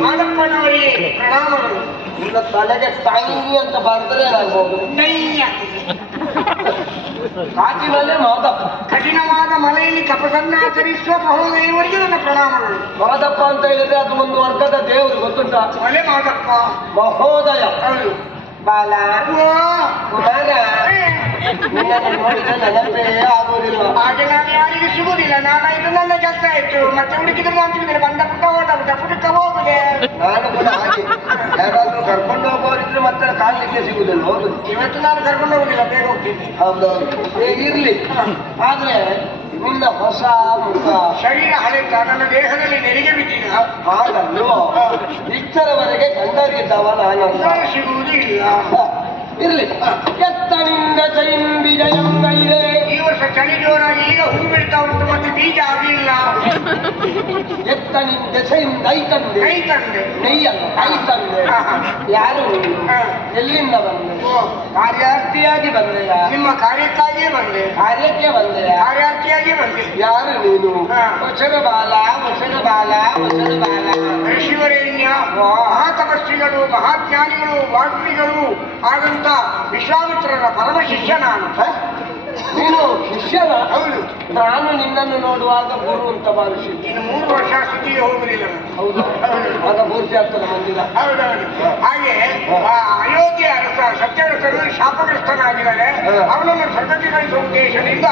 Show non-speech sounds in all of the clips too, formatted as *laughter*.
ಮಾದಪ್ಪನವರಿಗೆ ಪ್ರಣಾಮಗಳು ನಿಮ್ಮ ತಲೆಗೆ ತಾಯಿ ಅಂತ ಬರೆದ್ರೆ ನಾನು ದೈನ್ಯ ಕಾಟಿನಲ್ಲೇ ಮಾದಪ್ಪ. ಕಠಿಣವಾದ ಮಲೆಯಲ್ಲಿ ತಪಸನ್ನಾಚರಿಸುವ ಮಹೋದಯವರಿಗೆ ನನ್ನ ಪ್ರಣಾಮಗಳು ಮಾದಪ್ಪ ಅಂತ ಹೇಳಿದ್ರೆ ಅದು ಒಂದು ವರ್ಗದ ದೇವರು ಗೊತ್ತುಂಟ? ಒಳ್ಳೆ ಮಾದಪ್ಪ. ಮಹೋದಯ. ಹೌದು. ಬಾಲ. ನಿನ್ನನ್ನು ನೋಡಿದ್ರೆ ನೆನಪೇ ಆಗುವುದಿಲ್ಲ ಹಾಗೆ ನಾನು ಯಾರಿಗೂ ಸಿಗುವುದಿಲ್ಲ ನಾನಾಯ್ತು ನನ್ನ ಕೆಲಸ ಆಯ್ತು. ಮತ್ತೆ ಹುಡುಕಿದ್ರು ಅಂತ ಸಿಗುದಿಲ್ಲ. ಬಂದ ಪುಟ್ಟ ಓಟ ಪುಟ್ಟ ಹೋಗುದೆ. ನಾನು ಕೂಡ ಹಾಗೆ. ಯಾರಾದ್ರೂ ಕರ್ಕೊಂಡು ಹೋಗೋರಿದ್ರೆ ಮತ್ತೆ ಕಾಣಲಿಕ್ಕೆ ಸಿಗುದಿಲ್ಲ ಹೌದು ಇವತ್ತು ನಾನು ಕರ್ಕೊಂಡು ಹೋಗುದಿಲ್ಲ ಬೇಗ ಹೋಗ್ತೀನಿ. ಹೌದು ಏ, ಇರ್ಲಿ. ಆದ್ರೆ ನಿನ್ನ ಹೊಸ ಮುಖ ಶರೀರ ಹಳೆತ. ನನ್ನ ದೇಹದಲ್ಲಿ ನೆರಿಗೆ ಬಿದ್ದಿಲ್ಲ. ಹಾಗಲ್ಲೋ ಇಷ್ಟರವರೆಗೆ ಕಂಡರಿದ್ದವ ನಾನು ಸಿಗುವುದಿಲ್ಲ. ಇರ್ಲಿ. ಎತ್ತನಿಂದ ಚೈಂಬಿಜಯಂಗೈರೆ ಈ ವರ್ಷ ಚಳಿ ಜೋರಾಗಿ ಈಗ ಹೂ ಬೀಳ್ತಾ ಉಂಟು ಮತ್ತೆ ಬೀಜ ಆಗಲಿಲ್ಲ. ಎತ್ತನಿಂದ ಜೈನ್ ದೈ ತಂದೆ ಕೈ ತಂದೆ ನೆಯ್ಯಲ್ಲ ಕೈ ತಂದೆ. ಯಾರು? ನೀನು? ಎಲ್ಲಿಂದ ಬಂದೆ? ಓ, ಕಾರ್ಯಾರ್ಥಿಯಾಗಿ ಬಂದೆ ನಿಮ್ಮ ಕಾರ್ಯಕ್ಕಾಗಿ ಬಂದೆ. ಕಾರ್ಯಕ್ಕೆ ಬಂದೆ. ಕಾರ್ಯಾರ್ಥಿಯಾಗಿ ಬಂದೆ. ಯಾರು ನೀನು. ವಚನ ಬಾಲ ವಚನ ಬಾಲ ವಚನ ಬಾಲ. ಋಷಿವರೇಣ್ಯ ಮಹಾತಪಸ್ವಿಗಳು ಮಹಾಜ್ಞಾನಿಗಳು ವಾಗ್ಮಿಗಳು ಆದಂತ ವಿಶ್ವಾಮಿತ್ರರ ಪರಮ ಶಿಷ್ಯ ನಾನು? ನೀನು ಶಿಷ್ಯನ? ಹೌದು. ನಾನು ನಿನ್ನನ್ನು ನೋಡುವಾಗ ಗುರು ಅಂತ ಇನ್ನು ಮೂರು ವರ್ಷ. ಹೌದು ಆಗ ಆಗ್ತದೆ ಹೌದೌದು ಹಾಗೆ ಆ ಅಯೋಧ್ಯೆ ಅರಸ ಸತ್ಯರಸರು ಶಾಪಗ್ರಸ್ತನಾಗಿದ್ದಾರೆ. ಅವನನ್ನು ಸ್ವರ್ಗಕ್ಕೆ ಕಳಿಸುವ ಉದ್ದೇಶದಿಂದ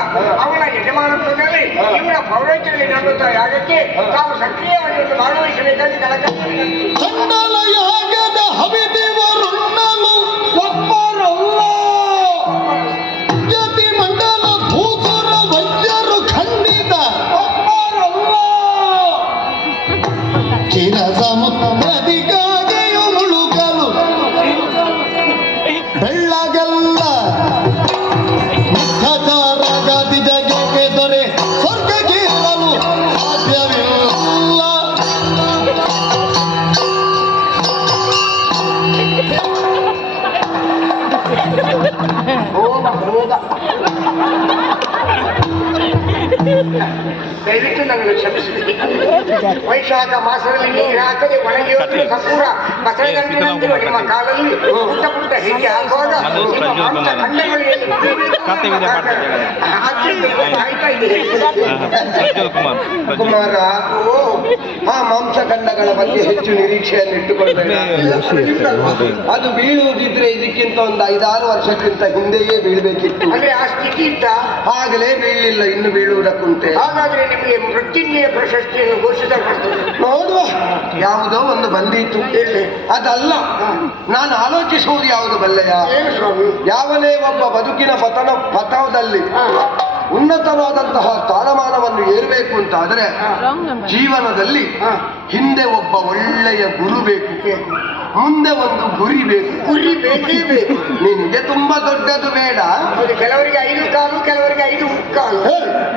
ಅವನ ಯಜಮಾನತ್ವದಲ್ಲಿ. ಇವರ ಪೌರತ್ವದಲ್ಲಿ ನಡೆದ ಯಾಗಕ್ಕೆ ತಾವು ಸಕ್ರಿಯವಾಗಿ ಒಂದು ಭಾಗವಹಿಸಬೇಕಾಗಿ ಕಳಕ ಚಂಡಲಯಾಗದ ದಯವಿಟ್ಟು ನನ್ನನ್ನು ಕ್ಷಮಿಸಬೇಕು ವೈಶಾಖ ಮಾಸದಲ್ಲಿ ನೀರು ಹಾಕದೆ ಒಣಗಿ ಹೋದ್ರೆ ಸಂಪೂರ್ಣ ಬಸಳೆಗಂಟಿನಂತಿರುವ ನಿಮ್ಮ ಕಾಲಲ್ಲಿ ಪುಟ್ಟ ಪುಟ್ಟ ಹೆಜ್ಜೆ ಹಾಕುವಾಗ ನಿಮ್ಮ ಮಾಂಸ ಪ್ರಜ್ವಲ್ ಕುಮಾರ್ ಆ ಮಾಂಸಖಂಡಗಳ ಬಗ್ಗೆ ಹೆಚ್ಚು ನಿರೀಕ್ಷೆಯನ್ನು ಇಟ್ಟುಕೊಳ್ಳಬೇಕು ಅದು ಬೀಳುವುದಿದ್ರೆ ಇದಕ್ಕಿಂತ ಒಂದು ಐದಾರು ವರ್ಷಕ್ಕಿಂತ ಹಿಂದೆಯೇ ಬೀಳ್ಬೇಕಿತ್ತು. ಅಂದ್ರೆ ಆ ಸ್ಥಿತಿ ಇದ್ದ ಆಗಲೇ ಬೀಳಲಿಲ್ಲ ಇನ್ನು ಬೀಳುವುದಕ್ಕುಂಟೆ. ಹಾಗಾದ್ರೆ ನಿಮಗೆ ಮೃತ್ಯುಂಜಯ ಪ್ರಶಸ್ತಿಯನ್ನು ನೋಡುವ ಯಾವುದೋ ಒಂದು ಬಂದೀತು. ಅದಲ್ಲ. ನಾನು ಆಲೋಚಿಸುವುದು ಯಾವುದು ಬಲ್ಲೆಯ? ಏನು ಸ್ವಾಮಿ. ಯಾವನೇ ಒಬ್ಬ ಬದುಕಿನ ಪತನ ಪಥದಲ್ಲಿ. ಉನ್ನತವಾದಂತಹ ಸ್ಥಾನಮಾನವನ್ನು ಏರಬೇಕು ಅಂತ ಆದರೆ ಜೀವನದಲ್ಲಿ ಹಿಂದೆ ಒಬ್ಬ ಒಳ್ಳೆಯ ಗುರು ಬೇಕು. ಮುಂದೆ ಒಂದು ಗುರಿ ಬೇಕು. ಗುರಿ ಬೇಕೇ ಬೇಕು. ನಿನಗೆ ತುಂಬಾ ದೊಡ್ಡದು ಬೇಡ. ಕೆಲವರಿಗೆ ಐದು ಕಾಲು ಕೆಲವರಿಗೆ ಐದು ಕಾಲು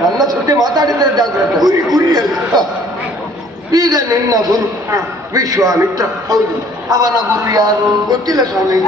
ನನ್ನ ಸುದ್ದಿ ಮಾತಾಡಿದ್ರೆ ಜಾಗ್ರತೆ. ಗುರಿ ಗುರಿ ಅಲ್ಲ. ಈಗ ನಿನ್ನ ಗುರು ಹಾ. ವಿಶ್ವಾಮಿತ್ರ. ಹೌದು. ಅವನ ಗುರು ಯಾರು? ಗೊತ್ತಿಲ್ಲ ಸ್ವಾಮಿ.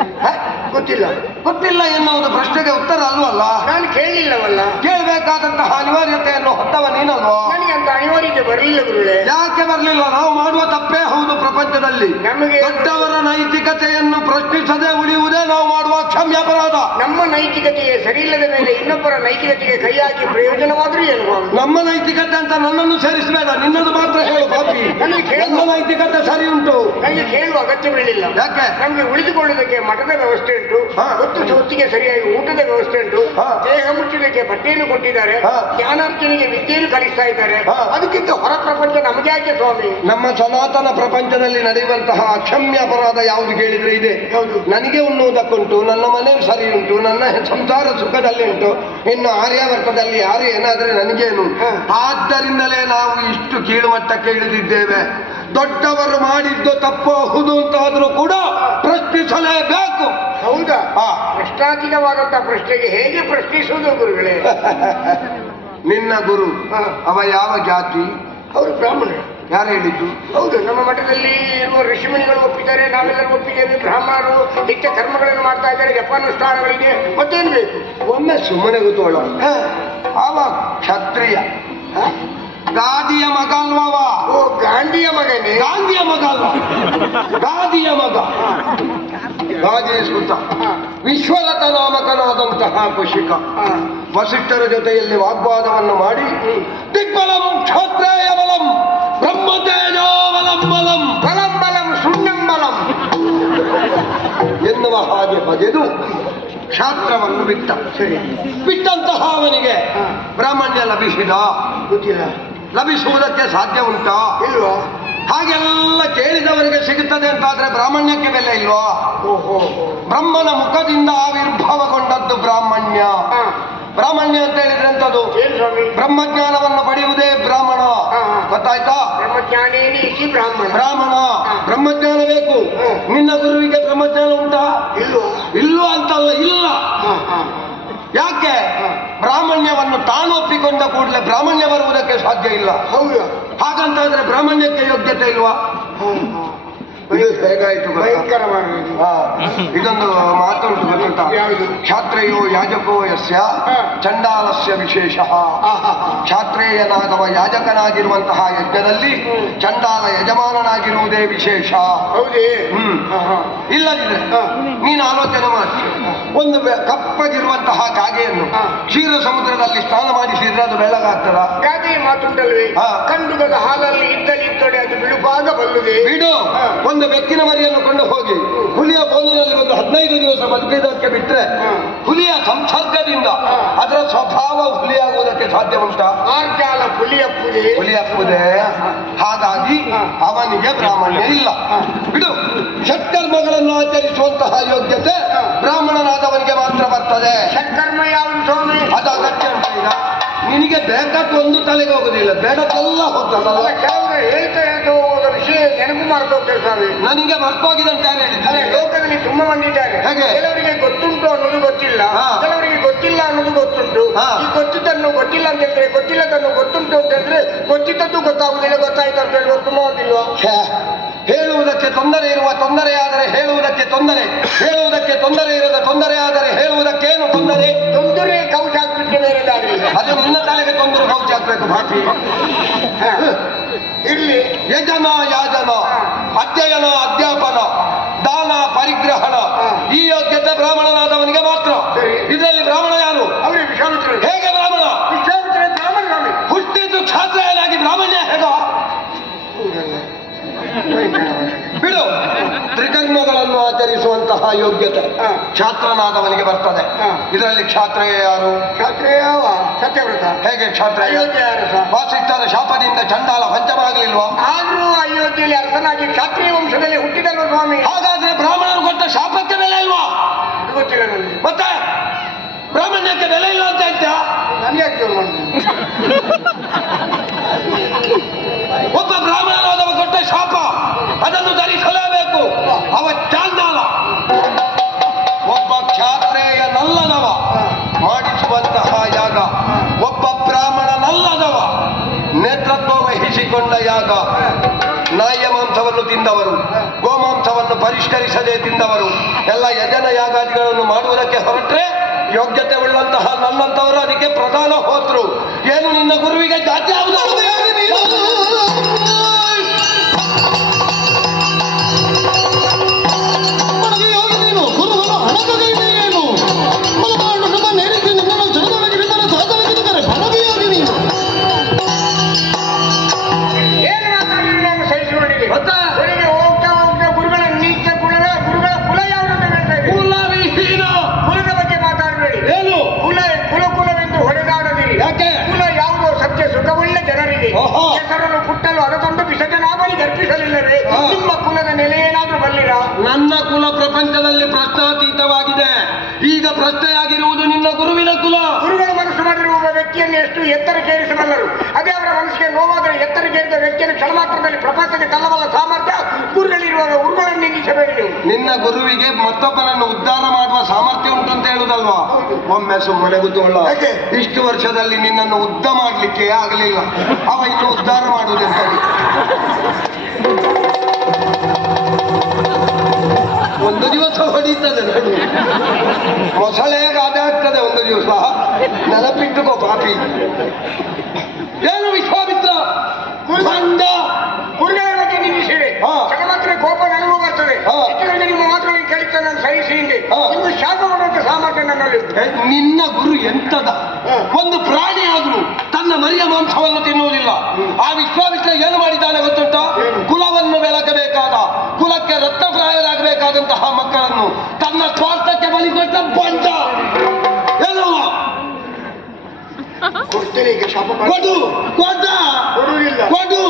ಗೊತ್ತಿಲ್ಲ. ಗೊತ್ತಿಲ್ಲ ಎನ್ನುವುದು ಪ್ರಶ್ನೆಗೆ ಉತ್ತರ ಅಲ್ವಲ್ಲ? ನಾನು ಕೇಳಲಿಲ್ಲವಲ್ಲ ಕೇಳಬೇಕಾದಂತಹ ಅನಿವಾರ್ಯತೆಯನ್ನು ಹೊತ್ತವ ನೀನಲ್ವೋ? ನನಗೆ ಅಂತ ಅನಿವಾರ್ಯತೆ ಬರಲಿಲ್ಲ ಗುರುಳೆ ಯಾಕೆ ಬರಲಿಲ್ಲ? ನಾವು ಮಾಡುವ ತಪ್ಪೇ ಹೌದು ಪ್ರಪಂಚದಲ್ಲಿ. ನಮಗೆ ದೊಡ್ಡವರ ನೈತಿಕತೆಯನ್ನು ಪ್ರಶ್ನಿಸದೆ ಉಳಿಯುವುದೇ ನಾವು ಮಾಡುವ ಕ್ಷಮ್ಯಾಪರಾಧ ನಮ್ಮ ನೈತಿಕತೆಗೆ ಸರಿಯಿಲ್ಲದ ಮೇಲೆ ಇನ್ನೊಬ್ಬರ ನೈತಿಕತೆಗೆ ಕೈ ಹಾಕಿ ಪ್ರಯೋಜನವಾದ್ರೂ ಏನು. ನಮ್ಮ ನೈತಿಕತೆ ಅಂತ ನನ್ನನ್ನು ಸೇರಿಸಬೇಡ. ನಿನ್ನದು ಮಾತ್ರ ಹೇಳು. ನನ್ನ ನೈತಿಕತೆ ಸರಿ ಉಂಟು. ನನಗೆ ಕೇಳುವ ಅಗತ್ಯವಿರಲಿಲ್ಲ. ಯಾಕೆ? ನಮಗೆ ಉಳಿದುಕೊಳ್ಳುವುದಕ್ಕೆ ಮಠದ ವ್ಯವಸ್ಥೆ ಉಂಟು. ಹೊತ್ತು ಹೊತ್ತಿಗೆ ಸರಿಯಾಗಿ ಊಟದ ವ್ಯವಸ್ಥೆ ಉಂಟು. ದೇಹ ಮುಚ್ಚುವುದಕ್ಕೆ ಬಟ್ಟೆಯನ್ನು ಕೊಟ್ಟಿದ್ದಾರೆ. ಜ್ಞಾನಾರ್ಜನೆಗೆ ವಿದ್ಯೆಯನ್ನು ಕಲಿಸ್ತಾ ಇದ್ದಾರೆ. ಅದಕ್ಕಿಂತ ಹೊರ ಪ್ರಪಂಚ ನಮಗೆ ಯಾಕೆ ಸ್ವಾಮಿ? ನಮ್ಮ ಸನಾತನ ಪ್ರಪಂಚದಲ್ಲಿ ನಡೆಯುವಂತಹ ಅಕ್ಷಮ್ಯ ಅಪರಾಧ ಯಾವುದು ಕೇಳಿದ್ರೆ ಇದೆ. ಹೌದು ನನಗೆ ಉಣ್ಣುವುದಕ್ಕುಂಟು ನನ್ನ ಮನೆ ಸರಿ ಉಂಟು ನನ್ನ ಸಂಸಾರ ಸುಖದಲ್ಲಿ ಉಂಟು. ಇನ್ನು ಆರ್ಯಾವರ್ತದಲ್ಲಿ ಯಾರು ಏನಾದ್ರೆ ನನಗೇನು? ಆದ್ದರಿಂದಲೇ ನಾವು ಇಷ್ಟು ಕೀಳುಮಟ್ಟಕ್ಕೆ ಇಳಿದಿದ್ದೇವೆ ದೊಡ್ಡವರು ಮಾಡಿದ್ದು ತಪ್ಪಬಹುದು ಅಂತ ಅಂತಾದ್ರೂ ಕೂಡ ಪ್ರಶ್ನಿಸಲೇಬೇಕು. ಹೌದಾ? ಆ. ಪ್ರಶ್ನಾತೀತವಾದಂತಹ ಪ್ರಶ್ನೆಗೆ ಹೇಗೆ ಪ್ರಶ್ನಿಸುವುದು ಗುರುಗಳೇ? *laughs* ನಿನ್ನ ಗುರು. ಅವ ಯಾವ ಜಾತಿ? ಅವರು ಬ್ರಾಹ್ಮಣ. ಯಾರು ಹೇಳಿದ್ದು? ಹೌದು ನಮ್ಮ ಮಠದಲ್ಲಿ ಇರುವ ಋಷಿಮುನಿಗಳು ಒಪ್ಪಿದ್ದಾರೆ ನಾವೆಲ್ಲರೂ ಒಪ್ಪಿದ್ದೇವೆ. ಬ್ರಾಹ್ಮಣರು ನಿತ್ಯ ಕರ್ಮಗಳನ್ನು ಮಾಡ್ತಾ ಇದ್ದಾರೆ ಜಪಾನುಷ್ಠಾನಗಳಿಗೆ ಮತ್ತೇನು ಬೇಕು? ಒಮ್ಮೆ ಸುಮ್ಮನೆ ಕೂತೋಳ ಅವ ಕ್ಷತ್ರಿಯ. ಗಾದಿಯ ಮಗ ಅಲ್ವಾ ಓ ಗಾಂಧಿ ಗಾಂಧಿಯ ಮಗನೇ? ಗಾಂಧಿಯ ಮಗ ಅಲ್ವಾ? ಗಾದಿಯ ಮಗ. ಗಾದಿಯ ಸುತ ವಿಶ್ವರಥ ನಾಮಕನಾದಂತಹ ಕುಶಿಕ ವಸಿಷ್ಠರ ಜೊತೆಯಲ್ಲಿ ವಾಗ್ವಾದವನ್ನು ಮಾಡಿ ದಿಗ್ಬಲಂ ಕ್ಷೋತ್ರೇಯ ಬಲಂ ಬ್ರಹ್ಮತೇಜೋ ಬಲಂ ಬಲಂ ಬಲಂ ಬಲಂ ಎನ್ನುವ ಹಾಗೆ ಬಗೆದು ಕ್ಷಾತ್ರವನ್ನು ಬಿಟ್ಟ. ಸರಿ. ಬಿಟ್ಟಂತಹ ಅವನಿಗೆ ಬ್ರಾಹ್ಮಣ್ಯ ಲಭಿಸಿದ. ಗೊತ್ತಿಲ್ಲ. ಲಭಿಸುವುದಕ್ಕೆ ಸಾಧ್ಯ ಉಂಟಾ? ಇಲ್ವಾ? ಹಾಗೆಲ್ಲ ಕೇಳಿದವರಿಗೆ ಸಿಗುತ್ತದೆ ಅಂತಾದ್ರೆ ಬ್ರಾಹ್ಮಣ್ಯಕ್ಕೆ ಬೆಲೆ ಇಲ್ವಾ? ಓಹೋ. ಬ್ರಹ್ಮನ ಮುಖದಿಂದ ಆವಿರ್ಭಾವಗೊಂಡದ್ದು ಬ್ರಾಹ್ಮಣ್ಯ. ಬ್ರಾಹ್ಮಣ್ಯ ಅಂತ ಹೇಳಿದ್ರೆ ಎಂತದು? ಏನ್ ಬ್ರಹ್ಮಜ್ಞಾನವನ್ನು ಪಡೆಯುವುದೇ ಬ್ರಾಹ್ಮಣ. ಗೊತ್ತಾಯ್ತಾ? ಬ್ರಾಹ್ಮಣ. ಬ್ರಾಹ್ಮಣ. ಬ್ರಹ್ಮಜ್ಞಾನ ಬೇಕು. ನಿನ್ನ ಗುರುವಿಗೆ ಬ್ರಹ್ಮಜ್ಞಾನ ಉಂಟಾ? ಇಲ್ಲೋ ಇಲ್ಲೋ ಅಂತಲ್ಲ ಇಲ್ಲ. ಯಾಕೆ? ಬ್ರಾಹ್ಮಣ್ಯವನ್ನು ತಾನು ಒಪ್ಪಿಕೊಂಡ ಕೂಡಲೇ ಬ್ರಾಹ್ಮಣ್ಯ ಬರುವುದಕ್ಕೆ ಸಾಧ್ಯ ಇಲ್ಲ. ಹೌದು. ಹಾಗಂತ ಹೇಳಿದ್ರೆ ಬ್ರಾಹ್ಮಣ್ಯಕ್ಕೆ ಯೋಗ್ಯತೆ ಇಲ್ವಾ? ಇದು ಹೇಗಾಯ್ತು ಇದೊಂದು ಮಾತುಂಟು ಗೊತ್ತುಂಟ? ಕ್ಷಾತ್ರೇಯೋ ಯಾಜಕೋ ಯಸ್ಯ. ಚಂಡಾಲಸ್ಯ ವಿಶೇಷ. ಕ್ಷಾತ್ರೇಯನಾದವ ಯಾಜಕನಾಗಿರುವಂತಹ ಯಜ್ಞದಲ್ಲಿ ಚಂಡಾಲ ಯಜಮಾನನಾಗಿರುವುದೇ ವಿಶೇಷ. ಹೌದೇ? ಹ್ಮ್. ಇಲ್ಲದಿದ್ರೆ ನೀನು ಆಲೋಚನೆ ಮಾಡಿ ಒಂದು ಕಪ್ಪಗಿರುವಂತಹ ಕಾಗೆಯನ್ನು. ಕ್ಷೀರ ಸಮುದ್ರದಲ್ಲಿ ಸ್ನಾನ ಮಾಡಿಸಿದ್ರೆ ಅದು ಬೆಳ್ಳಗಾಗ್ತದ? ಕಾಗೆ ಮಾತುಂಟಲ್ವೇ? ಹಾ. ಕಂಡುಗದ ಹಾಲಲ್ಲಿ ಇದ್ದಲಿದ್ದೊಡೆ ಅದು ಬಿಳುಪಾಗ ಬಲ್ಲುದೆ ಬಿಡು ಒಂದು ಬೆಕ್ಕಿನ ಮರಿಯನ್ನು ಕೊಂಡು ಹೋಗಿ. ಹುಲಿಯ ಬೋನಿನಲ್ಲಿ ಒಂದು ಹದಿನೈದು ದಿವಸ ಬದುಕಿದ್ದಕ್ಕೆ ಬಿಟ್ರೆ ಹುಲಿಯ ಸಂಸರ್ಗದಿಂದ ಅದರ ಸ್ವಭಾವ ಹುಲಿಯಾಗುವುದಕ್ಕೆ ಸಾಧ್ಯ ಹುಲಿಯ ಆರ್ಜಾಲ ಹುಲಿಯ ಪೂಜೆ ಹಾಗಾಗಿ ಅವನಿಗೆ ಬ್ರಾಹ್ಮಣ್ಯ ಇಲ್ಲ. ಬಿಡು. ಷಟ್ಕರ್ಮಗಳನ್ನು ಆಚರಿಸುವಂತಹ ಯೋಗ್ಯತೆ. ಬ್ರಾಹ್ಮಣನಾದವನಿಗೆ ಮಾತ್ರ ಬರ್ತದೆ. ಷಟ್ಕರ್ಮ ಯಾವುದು ಸ್ವಾಮಿ? ಅದು ಅಗತ್ಯ ಉಂಟಾ ಈಗ. ನಿನಗೆ ಬೇಕಾದ ಒಂದು ತಲೆಗೆ ಹೋಗುದಿಲ್ಲ. ಬೇಡದೆಲ್ಲ ಹೋಗ್ತದಲ್ಲ. ಹೇಳ್ತಾ ವಿಷಯ ನೆನಪು ಮಾಡ್ಕೋಗ್ತೇವೆ ಸ್ವಾಮಿ. ನನಗೆ ಮರ್ತೋಗಿದೆ ಅಂತ ಯಾರು ಅಲ್ಲ ಹೇಳಿದ್ರು ಲೋಕದಲ್ಲಿ ತುಂಬಾ ಮಂದಿ ಇದ್ದಾರೆ. ಹೇಗೆ? ಕೆಲವರಿಗೆ ಗೊತ್ತುಂಟು ಅನ್ನೋದು ಗೊತ್ತಿಲ್ಲ. ಹಾ. ಕೆಲವರಿಗೆ ಗೊತ್ತಿಲ್ಲ ಅನ್ನೋದು ಗೊತ್ತುಂಟು. ಹಾ. ಈ ಗೊತ್ತಿದ್ದನ್ನು ಗೊತ್ತಿಲ್ಲ ಅಂತ ಹೇಳಿದ್ರೆ ಗೊತ್ತಿಲ್ಲದನ್ನು ಗೊತ್ತುಂಟು ಅಂತ ಹೇಳಿದ್ರೆ ಗೊತ್ತಿದ್ದದ್ದು ಗೊತ್ತಾಗುದಿಲ್ಲ ಗೊತ್ತಾಯ್ತು ಅಂತ ಹೇಳುವ ತುಂಬಾ ಒಂದಿಲ್ವಾ ಛೇ, ಹೇಳುವುದಕ್ಕೆ ತೊಂದರೆ ಇರುವ ತೊಂದರೆ ಆದರೆ ಹೇಳುವುದಕ್ಕೆ ತೊಂದರೆ. ಹೇಳುವುದಕ್ಕೆ ತೊಂದರೆ ಇರದ ತೊಂದರೆ ಆದರೆ ಹೇಳುವುದಕ್ಕೇನು ತೊಂದರೆ? ತೊಂದರೆ ಕೌಶ ಅದು ನಿನ್ನ ತಲೆಗೆ ತೊಂದರೆ ಕೌಚ ಹಾಕ್ಬೇಕು ಬಾಕಿ ಹಾ. ಇರ್ಲಿ ಯಜನ ಯಾಜನ ಅಧ್ಯಯನ ಅಧ್ಯಾಪನ ದಾನ ಪರಿಗ್ರಹಣ ಈ ಯೋಗ್ಯತೆ ಬ್ರಾಹ್ಮಣನಾದವನಿಗೆ ಮಾತ್ರ. ಇದರಲ್ಲಿ ಬ್ರಾಹ್ಮಣ ಯಾರು? ಹೇಗೆ ಬ್ರಾಹ್ಮಣ? ಹುಟ್ಟಿದ್ದು ಕ್ಷಾತ್ರೆಯನಾಗಿ ಬ್ರಾಹ್ಮಣ್ಯ ಹೇಗ? ಬಿಡು. ತ್ರಿಕರ್ಮಗಳನ್ನು ಆಚರಿಸುವಂತಹ ಯೋಗ್ಯತೆ ಛಾತ್ರನಾದವನಿಗೆ ಕ್ಷಾತ್ರನಾದವನಿಗೆ ಬರ್ತದೆ. ಇದರಲ್ಲಿ ಕ್ಷಾತ್ರ ಯಾರು? ಕ್ಷಾತ್ರ ಯಾವ? ಸತ್ಯವ್ರತ ಹೇಗೆ ಕ್ಷಾತ್ರ? ವಾಸಿಷ್ಠರ ಶಾಪದಿಂದ ಚಂಡಾಲ ಪಂಚಮ ಆಗಲಿಲ್ವಾ ಆದ್ರೂ ಅಯೋಧ್ಯೆಯಲ್ಲಿ ಅರಸನಾಗಿ ಕ್ಷಾತ್ರಿಯ ವಂಶದಲ್ಲಿ ಹುಟ್ಟಿದನು ಸ್ವಾಮಿ. ಹಾಗಾದ್ರೆ ಬ್ರಾಹ್ಮಣರು ಕೊಟ್ಟ ಶಾಪಕ್ಕೆ ಬೆಲೆ ಇಲ್ವಾ? ಗೊತ್ತಿಲ್ಲ ಮತ್ತೆ ಬ್ರಾಹ್ಮಣ್ಯಕ್ಕೆ ಬೆಲೆ ಇಲ್ಲ ಅಂತ ಹೇಳ್ತೀಯ? ನನಗೆ ಯಾಗ ನಾಯಿಯ ಮಾಂಸವನ್ನು ತಿಂದವರು, ಗೋಮಾಂಸವನ್ನು ಪರಿಷ್ಕರಿಸದೆ ತಿಂದವರು, ಎಲ್ಲ ಯಜನ ಯಾಗಾದಿಗಳನ್ನು ಮಾಡುವುದಕ್ಕೆ ಹೊರಟ್ರೆ ಯೋಗ್ಯತೆ ಉಳ್ಳಂತಹ ನನ್ನಂತವರು ಅದಕ್ಕೆ ಪ್ರಧಾನ ಹೋದ್ರು. ಏನು ನಿನ್ನ ಗುರುವಿಗೆ ಜಾತಿ ಯಾವುದು ಎಷ್ಟು ಎತ್ತರಕ್ಕೇರಿಸಬಲ್ಲರು ಅದೇ ಅವರ ಮನಸ್ಸಿಗೆ ನೋವಾದರೆ ಎತ್ತರಕ್ಕೇರಿದ ವ್ಯಕ್ತಿಯನ್ನು ಕ್ಷಣ ಮಾತ್ರದಲ್ಲಿ ಪ್ರಪಂಚಕ್ಕೆ ತಲ್ಲಬಲ್ಲ ಸಾಮರ್ಥ್ಯ ಗುರುಗಳಿರುವಾಗ ಗುರುಗಳನ್ನು ನಿಂದಿಸಬೇಡಿ ನೀವು. ನಿನ್ನ ಗುರುವಿಗೆ ಮತ್ತೊಬ್ಬನನ್ನು ಉದ್ಧಾರ ಮಾಡುವ ಸಾಮರ್ಥ್ಯ ಉಂಟಂತ ಅಂತ ಹೇಳುದಲ್ವಾ? ಒಮ್ಮೆ ಸುಮ್ಮನೆ ಕೂತ್ಕೊಳ್ಳ. ಯಾಕೆ? ಇಷ್ಟು ವರ್ಷದಲ್ಲಿ ನಿನ್ನನ್ನು ಉದ್ದ ಮಾಡಲಿಕ್ಕೆ ಆಗಲಿಲ್ಲ. ಅವ ಇನ್ನು ಉದ್ಧಾರ ಮಾಡುವುದೆಂತ ಒಂದು ದಿವಸ ಹೊಡೀತದೆ ಮೊಸಳೆ ಗಾದೆ ಆಗ್ತದೆ ಒಂದು ದಿವಸ. ನೆನಪಿಟ್ಟುಕೋ ಪಾಪಿ ಏನು ವಿಶ್ವಾಮಿತ್ರ? ಕುರುಗಂಡ ಕುರುಗನಕ್ಕೆ ನಿಲ್ಲಿಸಿದೆ ಸಕಲತ್ರ ಕೋಪ ನನಗೂ ಬರ್ತದೆ. ಹೆಚ್ಚಿನ ನಿಮ್ಮ ಮಾತುಗಳನ್ನು ಕೇಳ್ತಾ ನಾನು ಸಹಿಸಿ ಹಿಂಗೆ ನಿಮ್ಗೆ ಶಾಪ ಮಾಡುವಂತ ಸಾಮರ್ಥ್ಯ ನನ್ನಲ್ಲಿ ನಿನ್ನ ಗುರು ಎಂತದ? ಒಂದು ಪ್ರಾಣಿ ಆದ್ರೂ ತನ್ನ ಮರಿಯ ಮಾಂಸವನ್ನು ತಿನ್ನುವುದಿಲ್ಲ. ಆ ವಿಶ್ವಾಮಿತ್ರ ಏನು ಮಾಡಿದ್ದಾನೆ ಗೊತ್ತುಂಟ? ಕುಲವನ್ನು ಬೆಳಕಬೇಕಾದ ಕುಲಕ್ಕೆ ರಕ್ತಪ್ರಾಯರಾಗಬೇಕಾದಂತಹ ಮಕ್ಕಳನ್ನು ತನ್ನ ಸ್ವಾರ್ಥಕ್ಕೆ ಬಲಿ ಕೊಟ್ಟ ಬಂದ. ಕೊಡ್ತೇನೆ ಈಗ ಶಾಪ ಕೊಡು ಕೊಡ ಕೊಡುವುದಿಲ್ಲ. ಕೊಡು.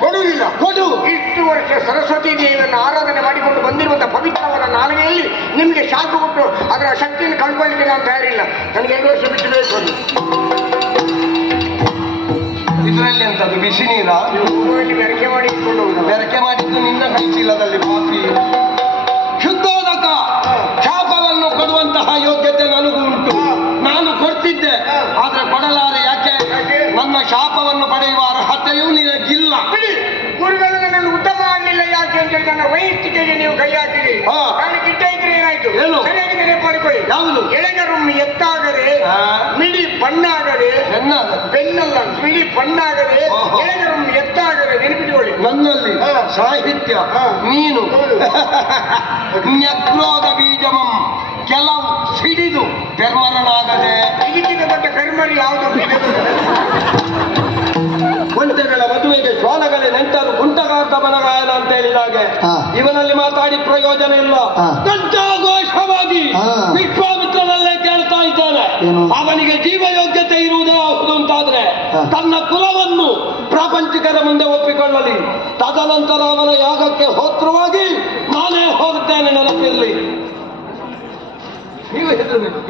ಕೊಡುವುದಿಲ್ಲ. ಕೊಡು. ಇಷ್ಟು ವರ್ಷ ಸರಸ್ವತಿ ದೇವಿಯನ್ನು ಆರಾಧನೆ ಮಾಡಿಕೊಂಡು ಬಂದಿರುವಂತಹ ಪವಿತ್ರವಾದ ನಾಲಿಗೆಯಲ್ಲಿ ನಿಮಗೆ ಶಾಪ ಕೊಟ್ಟು ಅದರ ಶಕ್ತಿಯನ್ನು ಕಳ್ಕೊಳ್ಳಿಕ್ಕೆ ನಾನು ತಯಾರಿಲ್ಲ. ನನಗೆ ಎರಡು ವರ್ಷ ಬಿಟ್ಟು ಬೇಕು. ಇದರಲ್ಲಿ ಎಂತದ್ದು ಬಿಸಿ ನೀರ? ಬೆರಕೆ ಮಾಡಿ ಬೆರಕೆ ಮಾಡಿದ್ದು ನಿನ್ನ ಕೈ ಚೀಲದಲ್ಲಿ ಪಾಪಿ ಯಾವುದು? ಎಳೆಗರೊಮ್ಮೆ ಎತ್ತಾಗದೆ. ಮಿಡಿ ಬಣ್ಣಾಗದೆ ಬೆನ್ನಲ್ಲ ಮಿಡಿ ಬಣ್ಣಾಗದೆ. ಎಳೆಗರೊಮ್ಮೆ ಎತ್ತಾಗದೆ ನೆನಪಿಟ್ಕೊಳ್ಳಿ ನನ್ನಲ್ಲಿ. ಸಾಹಿತ್ಯ. ನೀನು *laughs* ನ್ಯಕ್ರೋಧ ಬೀಜಮಂ ಕೆಲವು ಸಿಡಿದು ಬೆರ್ಮರನಾಗದೆ ಇದಕ್ಕಿಂತ ದೊಡ್ಡ ಕರ್ಮರಿ ಯಾವುದು ಒಂಟೆಗಳ ಮದುವೆಗೆ ಶ್ವಾನಗಳೇ ನೆಂಟರು ಗುಂಟಗಾರ್ದ ಬನಗಾಯನ ಅಂತ ಹೇಳಿದಾಗೆ. ಇವನಲ್ಲಿ ಮಾತಾಡಿ ಪ್ರಯೋಜನ ಇಲ್ಲ. ಘೋಷವಾಗಿ ಹಾ. ವಿಶ್ವಾಮಿತ್ರನಲ್ಲೇ ಕೇಳ್ತಾ ಇದ್ದಾನೆ ಏನು? ಅವನಿಗೆ ಜೀವ ಯೋಗ್ಯತೆ ಇರುವುದೇ ಹೌದು ಅಂತಾದ್ರೆ ತನ್ನ ಕುಲವನ್ನು ಪ್ರಾಪಂಚಿಕರ ಮುಂದೆ ಒಪ್ಪಿಕೊಳ್ಳಲಿ. ತದನಂತರ ಅವನ ಯಾಗಕ್ಕೆ ಹೋತ್ರವಾಗಿ ನಾನೇ ಹೋಗುತ್ತೇನೆ ನೆನಪಿಯಲ್ಲಿ ನೀವು ಹೆದರಬೇಕು